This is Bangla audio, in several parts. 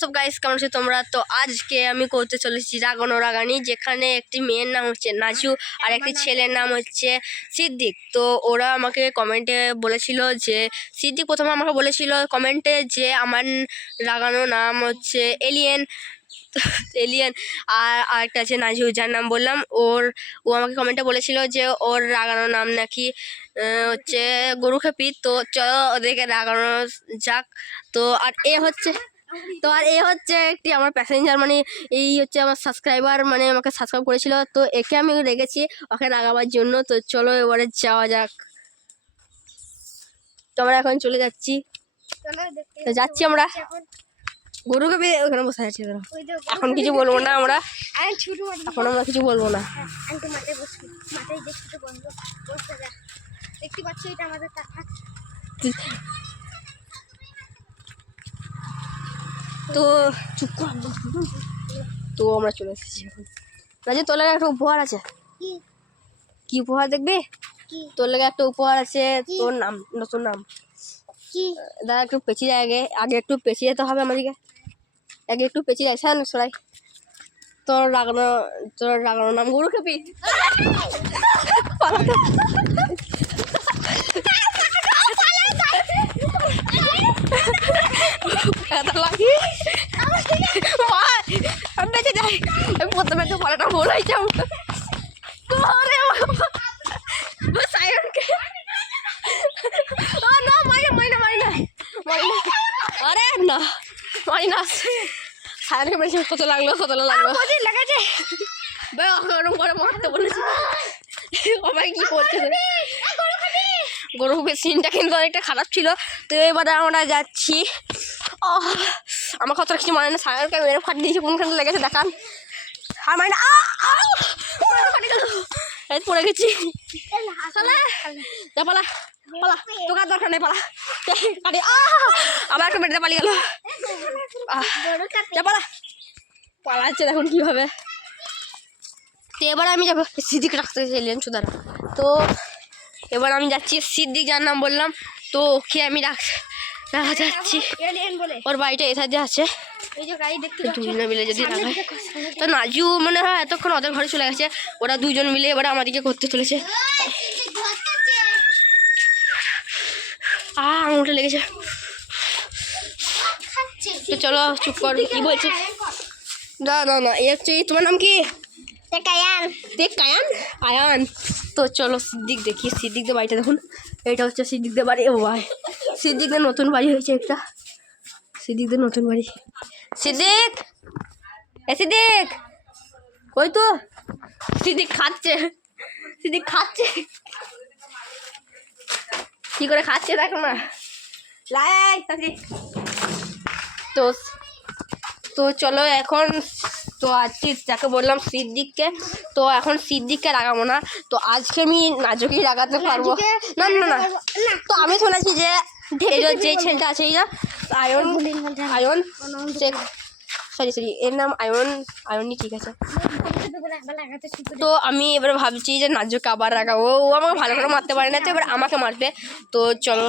হোয়াটসঅ্যাপ গাইস, কেমন আছো তোমরা? তো আজকে আমি করতে চলেছি রাগানো রাগানি, যেখানে একটি মেয়ের নাম হচ্ছে নাজু আর একটি ছেলের নাম হচ্ছে সিদ্দিক। তো ওরা আমাকে কমেন্টে বলেছিল যে সিদ্দিক প্রথমে আমাকে বলেছিল কমেন্টে যে আমার রাগানো নাম হচ্ছে এলিয়েন এলিয়েন আর আরেকটা আছে নাজু, যার নাম বললাম। ও আমাকে কমেন্টে বলেছিল যে ওর রাগানো নাম নাকি হচ্ছে গরু খেপি। তো চলো ওদেরকে রাগানো যাক। তো আর এ হচ্ছে একটি আমার প্যাসেঞ্জার, মানে এই হচ্ছে আমার সাবস্ক্রাইবার, মানে আমাকে সাবস্ক্রাইব করেছিল। তো একে আমি রেখেছি ওকে রাগাবার জন্য। তো চলো এবারে যাওয়া যাক। তো আমরা এখন চলে যাচ্ছি আমরা গরুকে ওখানে বসে আছি। এখন কিছু বলবো না আমরা, এখন আমরা কিছু বলবো না। তো চুপ কর। তো আমরা চলে এসেছি এখন। রাজু, তোর লাগে একটা উপহার আছে। কি উপহার দেখবি? তোর লাগে একটা উপহার আছে। তোর নাম, নতুন নাম। দাদা একটু পেঁচিয়ে আগে একটু পেঁচিয়ে যেতে হবে আমাদেরকে। আগে একটু পেঁচিয়ে যাই হ্যাঁ সরাই। তোর রাগানো নাম গরু খেপি। আমি বেঁচে যাই। আমি প্রথমে তো পড়াটা ভুল হয়েছে। আরে না মারি না, সায়নকে বলেছি কত লাগলো লাগাচ্ছে ওরকম করে মারতে বলেছি। সবাই কি করছে? গরু সিনটা কিন্তু অনেকটা খারাপ ছিল। তো এবারে আমরা যাচ্ছি। আমার কতটা কিছু মানে না, সায়নকে মেরে ফাটিয়ে দিয়েছি। কোনখানে লেগেছে দেখান। আর মানে পড়ে গেছি। পালা পালা, তোকার দরকার নেই, পালা। আবার একটা বেড়ে পালিয়ে গেল। পালা পালাচ্ছে দেখুন কিভাবে। তো এবার আমি যাবো সিদ্দিক রাখতে চাইলেন সুদারা। তো এবার আমি যাচ্ছি সিদ্দিক, যার নাম বললাম। তো ওকে আমি রাখা যাচ্ছি। ওর বাড়িটা এসে যে আছে দুজনে মিলে যদি রাখায়। তো নাজু মনে হয় এতক্ষণ ওদের ঘরে চলে গেছে। ওরা দুজন মিলে এবার আমাদেরকে করতে চলেছে। আঙুলটা লেগেছে। তো চলো চুপ কর, কি বলছে? না না না, এ হচ্ছে তোমার নাম কি? আয়ান। তো চলো সিদ্দিক দেখি। সিদ্দিকদের বাড়িটা দেখুন, এটা হচ্ছে সিদ্দিকদের বাড়ি। ও ভাই, সিদ্দিকদের নতুন বাড়ি হয়েছে একটা। সিদ্দিকদের নতুন বাড়ি। সিদ্দিক ওই তো সিদ্দিক খাচ্ছে কি করে খাচ্ছে দেখো না। তো চলো এখন। তো আজকে যাকে বললাম সিদ্দিককে, তো এখন সিদ্দিককে রাগাবো না। তো আজকে আমি নাজুকেই রাগাতে পারবো। না না না, তো আমি শুনেছি যে যে ছেলেটা আছে আয়ন সরি এর নাম আয়নই ঠিক আছে। তো আমি এবার ভাবছি যে নাজুকে আবার রাগাবো। ও আমাকে ভালো করে মারতে পারে না, তো এবার আমাকে মারবে। তো চলো,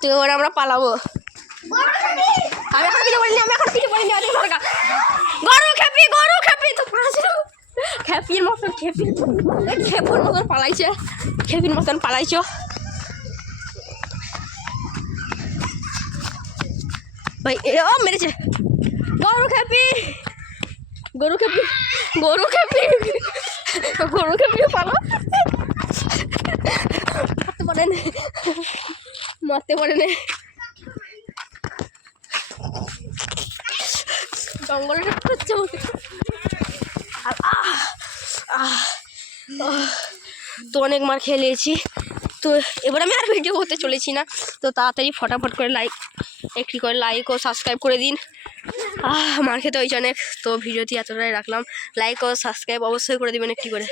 তো এবার আমরা পালাবো। আমি এখন কিছু বলিনি। গরু খেপি তো খেপির মতন পালাইছে। ভাই ও মেরেছে। গরু খেপি পালো। মারতে পারে না। জঙ্গলে হচ্ছে তো অনেক মার খেয়ে নিয়েছি। তো এবার আমি আর ভিডিও করতে চলেছি না। তো তাড়াতাড়ি ফটাফট করে লাইক ও সাবস্ক্রাইব করে দিন। মার খেতে হয়েছে অনেক। তো ভিডিওটি এতটাই রাখলাম। লাইক ও সাবস্ক্রাইব অবশ্যই করে দিবেন একটি করে।